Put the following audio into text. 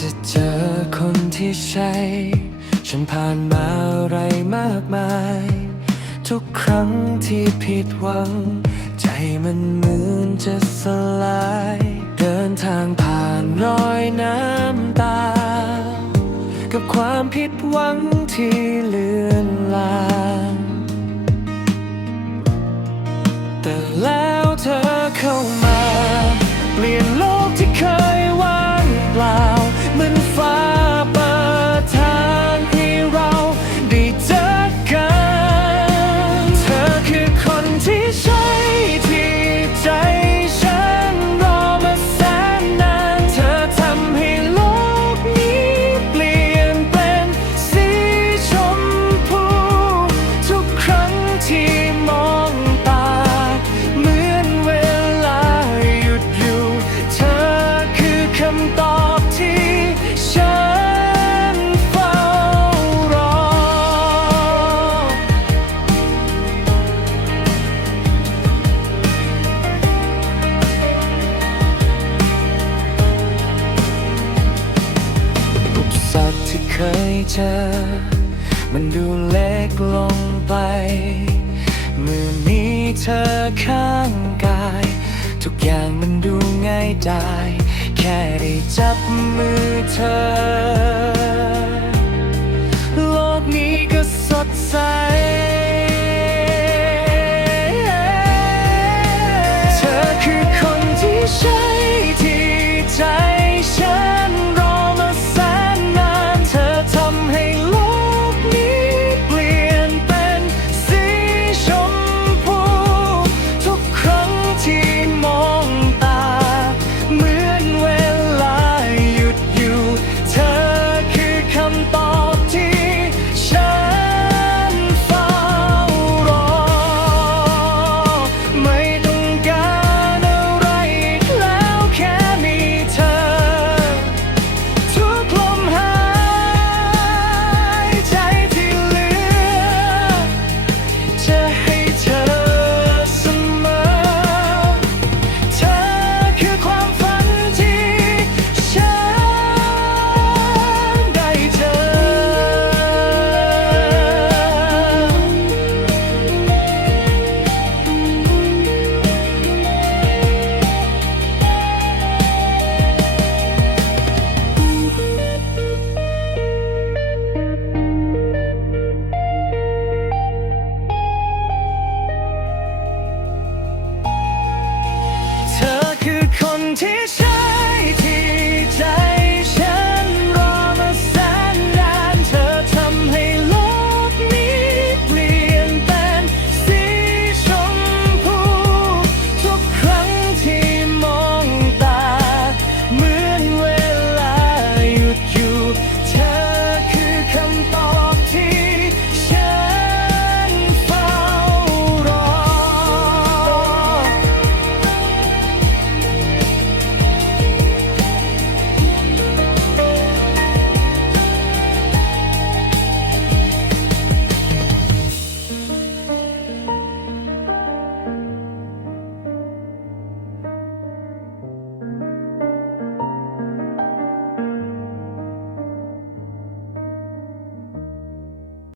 จะเจอคนที่ใช่ ฉันผ่านมาอะไรมากมาย ทุกครั้งที่ผิดหวัง ใจมันเหมือนจะสลาย เดินทางผ่านรอยน้ำตา กับความผิดหวังที่เลือนลางแต่แล้วเธอเข้ามา เธอ มันดูเล็กลงไป มือนี้เธอข้างกาย ทุกอย่างมันดูง่ายได้แค่ได้จับมือเธอ โลกนี้ก็สดใส